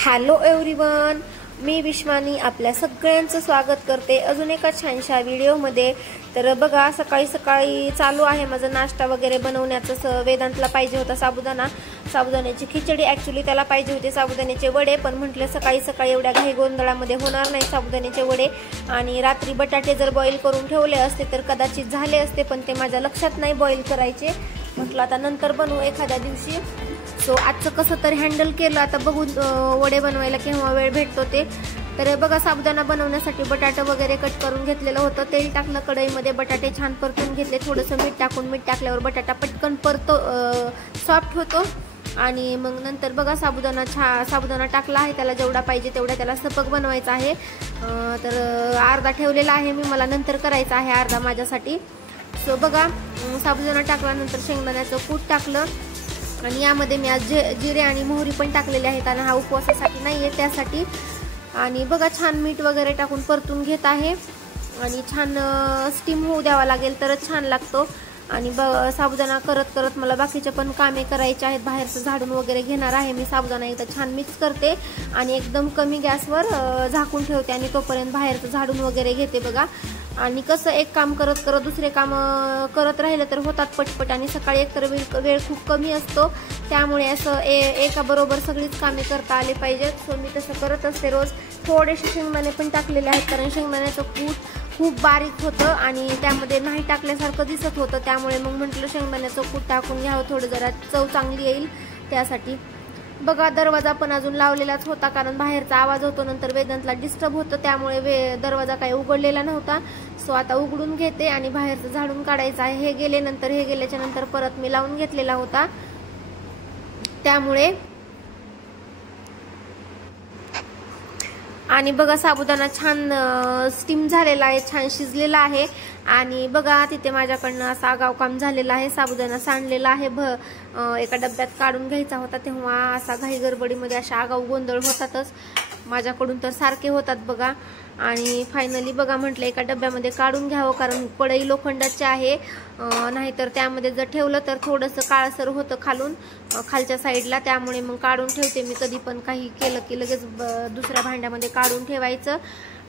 Hello everyone, मी विश्वानी आपल्या सगळ्यांचं स्वागत करते अजून एका छानशा व्हिडिओमध्ये। तर बघा, सकाळी सकाळी चालू आहे माझा नाश्ता वगैरे बनवण्याचं। वेदांतला पाहिजे होता साबुदाण्याची खिचडी, ॲक्च्युली त्याला पाहिजे होते साबुदाण्याचे वडे, पण म्हटलं सकाळी सकाळी एवढ्या घाई गोंधळामध्ये होणार नाही साबुदाण्याचे वडे। आणि रात्री बटाटे जर बॉईल करून ठेवले असते तर कदाचित झाले असते, पण ते माझ्या लक्षात नाही बॉईल करायचे। म्हटलं आता नंतर बनवू एखाद्या दिवशी। सो आजचं कसं तर हँडल केलं, आता बघू वडे बनवायला केव्हा वेळ भेटतो ते। तर बघा, साबुदाणा बनवण्यासाठी बटाटा वगैरे कट करून घेतलेलं होतं। तेल टाकलं कढईमध्ये, बटाटे छान परतून घेतले, थोडंसं मीठ टाकून, मीठ टाकल्यावर बटाटा पटकन सॉफ्ट होतो। आणि मग नंतर बघा साबुदाणा टाकला आहे, त्याला जेवढा पाहिजे तेवढा त्याला सपक बनवायचा आहे। तर अर्धा ठेवलेला आहे मी, मला नंतर करायचा आहे अर्धा माझ्यासाठी। सो बघा, साबुदाणा टाकल्यानंतर शेंगदाण्याचं कूट टाकलं आणि यामध्ये मी आज जिरे आणि मोहरी पण टाकलेले आहे, कारण हा उपवासासाठी नाही आहे त्यासाठी। आणि बघा, छान मीठ वगैरे टाकून परतून घेत आहे आणि छान स्टीम होऊ द्यावा लागेल तरच छान लागतो। आणि साबुदाणा करत करत मला बाकीचे पण कामे करायचे आहेत, बाहेरचं झाडून वगैरे घेणार आहे मी। साबुदाणा एकदा छान मिक्स करते आणि एकदम कमी गॅसवर झाकून ठेवते आणि तोपर्यंत बाहेरचं झाडून वगैरे घेते बघा। आणि कसं एक काम करत करत दुसरे काम करत राहिलं तर होतात पटपट, आणि सकाळी एकतर वेळ खूप कमी असतो, त्यामुळे असं एका बरोबर सगळीच कामे करता आले पाहिजेत। सो मी तसं करत असते रोज। थोडेसे शेंगदाणे पण टाकलेले आहेत, कारण शेंगदाण्याचं कूट खूप बारीक होतं आणि त्यामध्ये नाही टाकल्यासारखं दिसत होतं, त्यामुळे मग म्हटलं शेंगदाण्याचं कूट टाकून घ्यावं, थोडं जरा चव चांगली येईल त्यासाठी। बघा, दरवाजा पण अजून लावलेलाच होता, कारण बाहेरचा आवाज होतो, नंतर वेदांतला डिस्टर्ब होतं, त्यामुळे दरवाजा काही उघडलेला नव्हता। सो आता उघडून घेते आणि बाहेरचं झाडून काढायचं आहे। हे गेल्याच्या नंतर परत मी लावून घेतलेला होता, त्यामुळे। आणि बघा, साबुदाणा छान स्टीम झालेला आहे, छान शिजलेला आहे। आणि बघा, तिथे माझ्याकडनं असा आगाव काम झालेला आहे, साबुदाणा सांडलेला आहे, एका डब्यात काढून घ्यायचा होता, तेव्हा असा घाई गडबडीमध्ये अशा आगाऊ गोंधळ होतातच माझ्याकडून, तर सारखे होतात बघा। आणि फायनली बघा, म्हटलं एका डब्यामध्ये काढून घ्यावं, कारण कढई लोखंडाची आहे, नाहीतर त्यामध्ये जर ठेवलं तर थोडंसं काळसर होतं खालच्या साईडला, त्यामुळे मग काढून ठेवते मी। कधी पण काही केलं की लगेच दुसऱ्या भांड्यामध्ये काढून ठेवायचं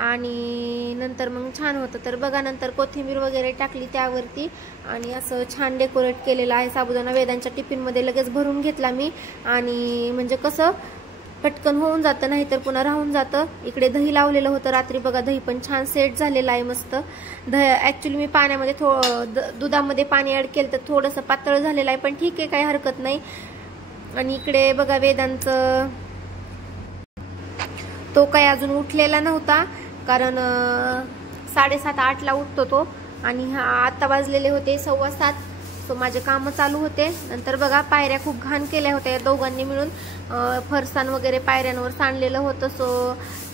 आणि नंतर मग छान होतं। तर बघा, नंतर कोथिंबीर वगैरे टाकली त्यावरती आणि असं छान डेकोरेट केलेलं आहे साबुदाणा। वेदांच्या टिफिनमध्ये लगेच भरून घेतला मी, आणि म्हणजे कसं पटकन होऊन जातं, नाहीतर पुन्हा राहून जातं। इकडे दही लावलेलं होतं रात्री, बघा दही पण छान सेट झालेलं आहे मस्त। ॲक्च्युली मी पाण्यामध्ये दुधामध्ये पाणी ॲड केलं तर थोडंसं पातळ झालेलं आहे, पण ठीक आहे, काही हरकत नाही। आणि इकडे बघा, वेदांचं तो काही अजून उठलेला नव्हता, कारण 7:30-8ला उठतो तो, आणि आता वाजलेले होते 7:15। सो माझे काम चालू होते। नंतर बघा, पायऱ्या खूप घाण केल्या होत्या दोघांनी मिळून, फरसाण वगैरे पायऱ्यांवर सांडलेलं होतं। सो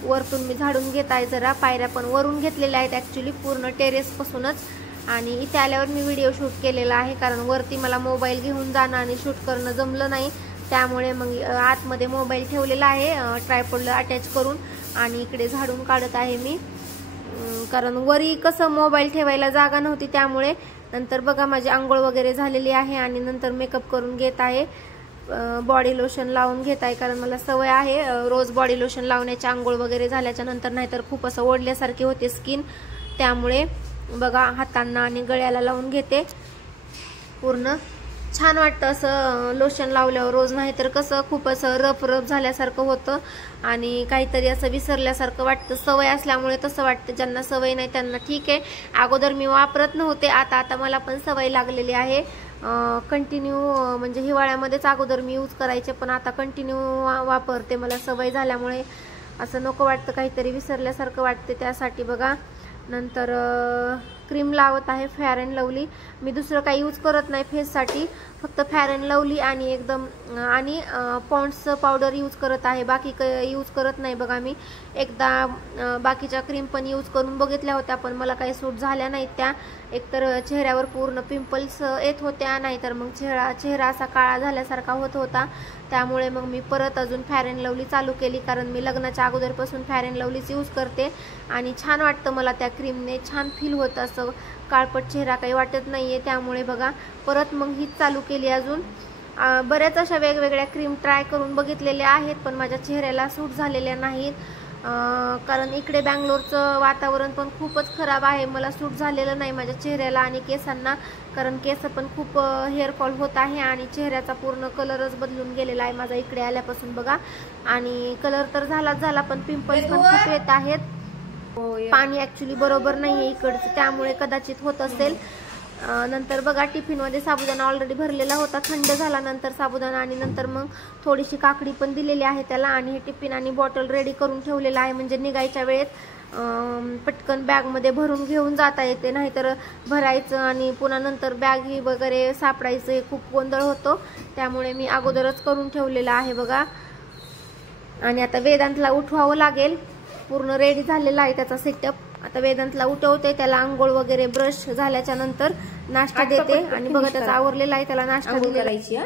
वरतून मी झाडून घेत आहे जरा, पायऱ्या पण वरून घेतलेल्या आहेत ॲक्च्युली पूर्ण टेरेसपासूनच। आणि इथे आल्यावर मी व्हिडिओ शूट केलेला आहे, कारण वरती मला मोबाईल घेऊन जाणं आणि शूट करणं जमलं नाही, त्यामुळे मग आतमध्ये मोबाईल ठेवलेला आहे ट्रायपॉडला अटॅच करून, आणि इकडे झाडून काढत आहे मी, कारण वरी कसं मोबाईल ठेवायला जागा नव्हती त्यामुळे। नंतर बघा, माझी आंघोळ वगैरे झालेली आहे आणि नंतर मेकअप करून घेत आहे, बॉडी लोशन लावून घेत आहे, कारण मला सवय आहे रोज बॉडी लोशन लावण्याची आंघोळ वगैरे झाल्याच्या नंतर, नाहीतर खूप असं ओढल्यासारखी होते स्किन, त्यामुळे बघा हातांना आणि गळ्याला लावून घेते पूर्ण। छान वाटतं असं लोशन लावल्यावर रोज, नाहीतर कसं खूप असं रफ झाल्यासारखं होतं आणि काहीतरी असं विसरल्यासारखं वाटतं। सवय असल्यामुळे तसं वाटतं, ज्यांना सवय नाही त्यांना ठीक आहे। अगोदर मी वापरत नव्हते, आता मला पण सवय लागलेली आहे कंटिन्यू, म्हणजे हिवाळ्यामध्येच अगोदर मी यूज करायचे, पण आता कंटिन्यू वापरते, मला सवय झाल्यामुळे असं नको वाटतं, काहीतरी विसरल्यासारखं वाटते त्यासाठी बघा। नंतर क्रीम लावत आहे फेअर अँड लवली, मी दुसरं काही यूज करत नाही फेससाठी, फक्त फेअर अँड लवली आणि पॉन्ड्स पावडर यूज करत आहे, बाकी यूज करत नाही बघा मी। एकदा बाकीच्या क्रीम पण यूज करून बघितल्या होत्या, पण मला काही सूट झाल्या नाहीत त्या। एकतर चेहऱ्यावर पूर्ण पिंपल्स येत होत्या, नाहीतर मग चेहरा असा काळा झाल्यासारखा होत होता, त्यामुळे मग मी परत अजून फेअर अँड लवली चालू केली, कारण मी लग्नाच्या अगोदरपासून फेअर अँड लवलीच यूज करते आणि छान वाटतं मला त्या क्रीमने, छान फील होतं, असं काळपट चेहरा काही वाटत नाहीये, त्यामुळे बघा परत मग हीच चालू केली अजून। बऱ्याच अशा वेगवेगळ्या क्रीम ट्राय करून बघितलेल्या आहेत, पण माझ्या चेहऱ्याला सूट झालेल्या नाहीत. कारण इकडे बँगलोरचं वातावरण पण खूपच खराब आहे. मला सूट झालेलं नाही माझ्या चेहऱ्याला आणि केसांना, कारण केस पण खूप हेअर फॉल होत आहे आणि चेहऱ्याचा पूर्ण कलरच बदलून गेलेला आहे माझा इकडे आल्यापासून बघा. आणि कलर तर झाला पण पिंपल्स पण खूप येत आहेत. पाणी ऍक्च्युली बरोबर नाहीये इकडचं, त्यामुळे कदाचित होत असेल. नंतर बघा टिफिनमध्ये साबुदाणा ऑलरेडी भरलेला होता, थंड झाल्यानंतर साबुदाणा, आणि नंतर मग थोडीशी काकडी पण दिलेली आहे त्याला. आणि हे टिफिन आणि बॉटल रेडी करून ठेवलेलं आहे, म्हणजे निघायच्या वेळेत पटकन बॅगमध्ये भरून घेऊन जाता येते. नाहीतर भरायचं आणि पुन्हा नंतर बॅग ही वगैरे सापडायचं हे खूप गोंधळ होतो, त्यामुळे मी अगोदरच करून ठेवलेलं आहे बघा. आणि आता वेदांतला उठवावं लागेल, पूर्ण रेडी झालेला आहे त्याचा सेटअप. आता वेदांतला उठवते, त्याला आंघोळ वगैरे ब्रश झाल्याच्या नंतर नाश्ता देते. आणि बघा त्याचा आवरलेला आहे, त्याला नाश्ता करायची.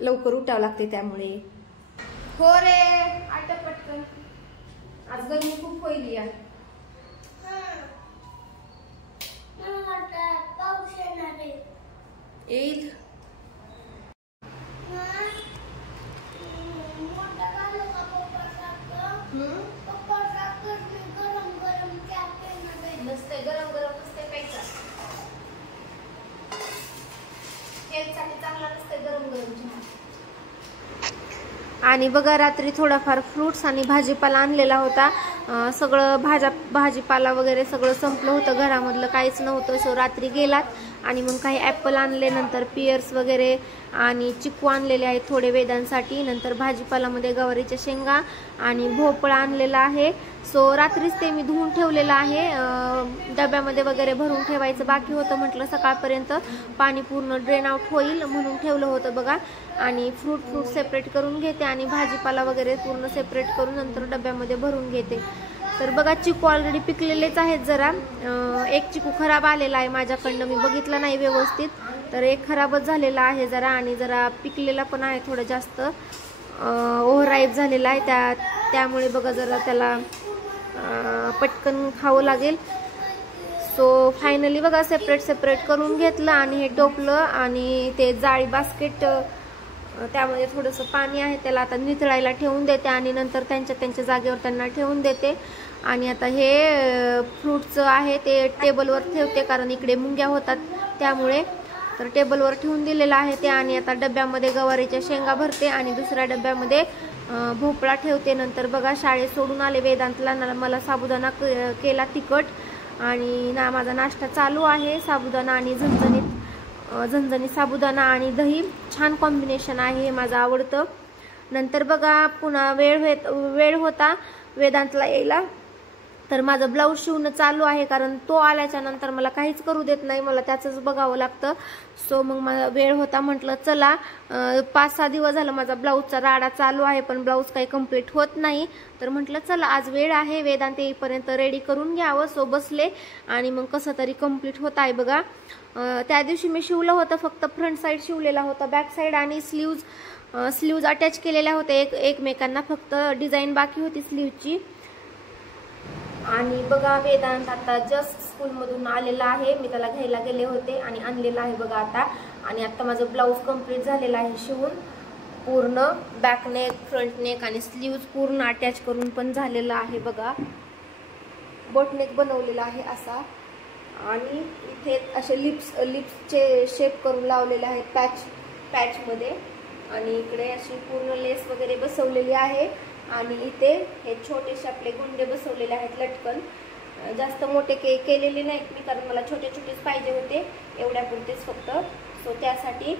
लवकर उठावं लागते त्यामुळे. हो रे आता पटकन, आज गरमी खूप होईल यार. येईल नसते, गरम गरम नसते प्यायचा, हेल्थसाठी चांगला नसते गरम गरम चहा. आणि बघा रात्री थोडाफार फ्रुट्स आणि भाजीपाला आणलेला होता. सगळं भाजीपाला वगैरे सगळं संपलं होतं, घरामधलं काहीच नव्हतं. सो रात्री गेलात आणि मग काही ॲपल आणले, नंतर पियर्स वगैरे आणि चिकू आणलेले आहेत थोडे वेदांसाठी. नंतर भाजीपालामध्ये गवारीच्या शेंगा आणि भोपळा आणलेला आहे. सो रात्रीच ते मी धुवून ठेवलेलं आहे, डब्यामध्ये वगैरे भरून ठेवायचं बाकी होतं. म्हटलं सकाळपर्यंत पाणी पूर्ण ड्रेन आउट होईल म्हणून ठेवलं होतं बघा. आणि फ्रूट सेपरेट करून घेते आणि भाजीपाला वगैरे पूर्ण सेपरेट करून नंतर डब्यामध्ये भरून घेते. तर बघा चिकू ऑलरेडी पिकलेलेच आहेत जरा. एक चिकू खराब आलेला आहे माझ्याकडनं, मी बघितलं नाही व्यवस्थित, तर एक खराबच झालेला आहे जरा. आणि जरा पिकलेला पण आहे, थोडं जास्त ओव्हरराईप झालेला आहे, त्यामुळे बघा जरा त्याला पटकन खावं लागेल. सो फायनली बघा सेपरेट करून घेतलं आणि हे टोपलं आणि ते जाळी बास्केट, त्यामध्ये थोडंसं पाणी आहे, त्याला आता निथळायला ठेवून देते आणि नंतर त्यांच्या जागेवर त्यांना ठेवून देते. आणि आता हे फ्रूटचं आहे ते टेबलवर ठेवते, कारण इकडे मुंग्या होतात त्यामुळे. तर टेबलवर ठेवून दिलेलं आहे ते. आणि आता डब्यामध्ये गवारीच्या शेंगा भरते आणि दुसऱ्या डब्यामध्ये भोपळा ठेवते. नंतर बघा शाळेत सोडून आले वेदांतला, मला साबुदाणा केला तिखट आणि माझा नाश्ता चालू आहे. साबुदाणा आणि झणझणीत साबुदाणा आणि दही, छान कॉम्बिनेशन आहे, हे माझं आवडतं. नंतर बघा पुन्हा वेळ होता वेदांतला यायला, तर माझं ब्लाऊज शिवणं चालू आहे, कारण तो आल्याच्या नंतर मला काहीच करू देत नाही, मला त्याचंच बघावं लागतं. सो मग माझा वेळ होता, म्हटलं चला 5-6 दिवस झालं माझा ब्लाऊजचा राडा चालू आहे, पण ब्लाऊज काही कम्प्लीट होत नाही. तर म्हटलं चला आज वेळ आहे, वेदांत येईपर्यंत रेडी करून घ्यावं. सो बसले आणि मग कसं तरी कम्प्लीट होत आहे बघा. त्या दिवशी मी शिवलं होतं, फक्त फ्रंट साईड शिवलेला होता, बॅक साईड आणि स्लीव्ज अटॅच केलेल्या होत्या एकमेकांना, फक्त डिझाईन बाकी होती स्लीवची. आणि बघा वेदांत आता जस्ट स्कूलमधून आलेला आहे, मी त्याला घ्यायला गेले होते आणि आणलेला आहे बघा आता. आणि आता माझं ब्लाऊज कम्प्लीट झालेलं आहे शिवून, पूर्ण बॅक नेक, फ्रंट नेक आणि स्लीव्ज पूर्ण अटॅच करून पण झालेलं आहे बघा. बोटनेक बनवलेला आहे असा, आणि इथे असे लिप्सचे शेप करून लावलेले आहेत पॅचमध्ये. आणि इकडे अशी पूर्ण लेस वगैरे बसवलेली आहे. आणि इथे हे छोटेसे आपले गुंडे बसवलेले आहेत लटकन, जास्त मोठे केलेले नाहीत मी, कारण मला छोटे छोटेच पाहिजे होते, एवढ्यापुरतेच फक्त. सो त्यासाठी.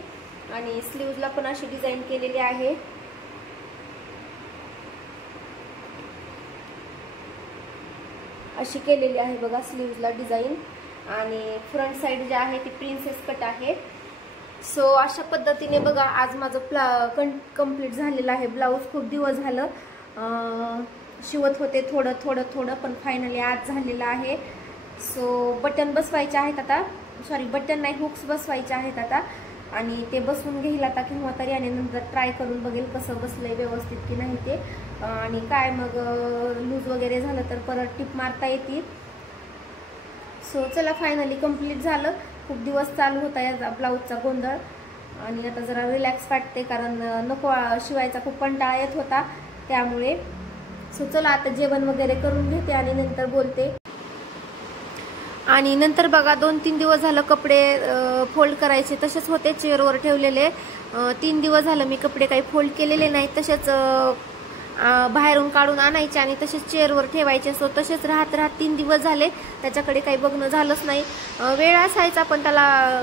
आणि स्लीव्जला पण अशी डिझाईन केलेली आहे. अशी केलेली आहे बघा स्लीव्जला डिझाईन. आणि फ्रंट साईड जे आहे ती प्रिन्सेस कट आहे. सो अशा पद्धतीने बघा आज माझं कम्प्लीट झालेलं आहे ब्लाऊज. खूप दिवस झालं शिवत होते थोडं, पण फायनली आज झालेलं आहे. सो बटन बसवायचे आहेत आता, सॉरी बटन नाही, हुक्स बसवायचे आहेत आता. आणि ते बसवून घेईल आता केव्हा तरी, आणि नंतर ट्राय करून बघेल कसं बसलंय व्यवस्थित की नाही ते. आणि काय मग लूज वगैरे झालं तर परत टिप मारता येतील. सो चला फायनली कम्प्लीट झालं. खूप दिवस चालू होता या ब्लाऊजचा गोंधळ. आणि आता जरा रिलॅक्स वाटते, कारण नको शिवायचा खूप कंटाळा येत होता त्यामुळे. सो चला आता जेवण वगैरे करून घेते आणि नंतर बोलते. आणि नंतर बघा 2-3 दिवस झालं कपडे फोल्ड करायचे तसेच होते, चेअरवर ठेवलेले. 3 दिवस झालं मी कपडे काही फोल्ड केलेले नाही, तसेच बाहेरून काढून आणायचे आणि तसेच चेअरवर ठेवायचे. सो तसेच राहत 3 दिवस झाले, त्याच्याकडे काही बघणं झालंच नाही. वेळ असायचा पण त्याला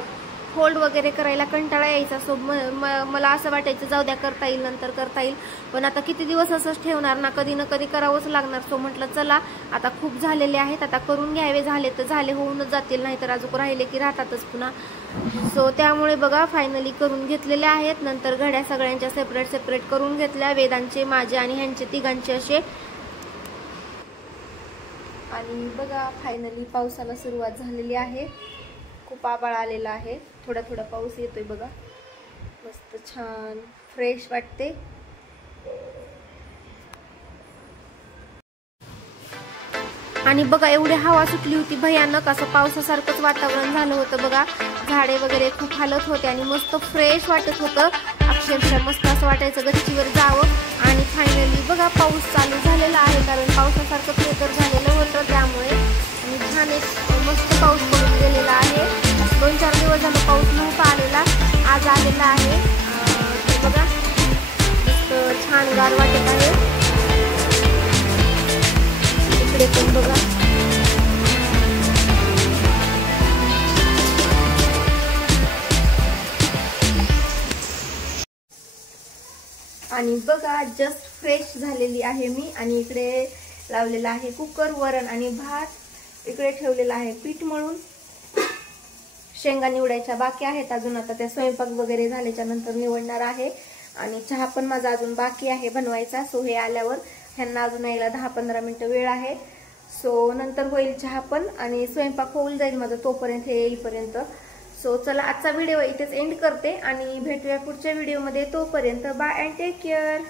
फोल्ड वगैरे करायला कंटाळा यायचा. सो मला असं वाटायचं जाऊ द्या, करता येईल, नंतर करता येईल. पण आता किती दिवस असंच ठेवणार ना, कधी ना कधी करावंच लागणार. सो म्हटलं चला आता खूप झालेले आहेत, आता करून घ्यावे. झाले तर झाले, होऊनच जातील, नाहीतर अजून राहिले की राहतातच पुन्हा. सो त्यामुळे बघा फायनली करून घेतलेले आहेत. नंतर घड्या सगळ्यांच्या सेपरेट करून घेतल्या, वेदांचे, माझे आणि ह्यांचे तिघांचे असे. आणि बघा फायनली पावसाला सुरुवात झालेली आहे. खूप आभाळ आलेला आहे, थोडा थोडा पाऊस येतोय बघा. मस्त छान फ्रेश वाटते. आणि बघा एवढी हवा सुटली होती भयानक, असं पावसासारखंच वातावरण झालं होतं बघा. झाडे वगैरे खूप हालत होते आणि मस्त फ्रेश वाटत होतं. अक्षरशः मस्त असं वाटायचं गच्चीवर जावं. आणि फायनली बघा पाऊस चालू झालेला आहे, कारण पावसासारखं वेदर झालेलं होतं त्यामुळे. आणि छान एक मस्त पाऊस पडून गेलेला आहे. 2-4 दिवस झालं पाऊस नव्हता आलेला, आज आलेला आहे. ते बघा मस्त छान गार वाटत आहे. इकडे पण बघा. आणि बघा जस्ट फ्रेश झालेली आहे मी. आणि इकडे लावलेला आहे कुकर, वरण आणि भात. इकडे ठेवलेला आहे पीठ मळून. शेंगा निवडायच्या बाकी आहेत अजून, आता त्या स्वयंपाक वगैरे झाल्याच्या नंतर निवडणार आहे. आणि चहा पण माझा अजून बाकी आहे बनवायचा. सो हे आल्यावर ह्यांना अजून यायला 10-15 मिनिटं वेळ आहे. सो नंतर होईल चहा पण आणि स्वयंपाक होऊन जाईल माझं तोपर्यंत, हे येईपर्यंत. सो चला आजचा व्हिडिओ इथेच एंड करते आणि भेटूया पुढच्या व्हिडिओमध्ये. तोपर्यंत बाय अँड टेक केअर.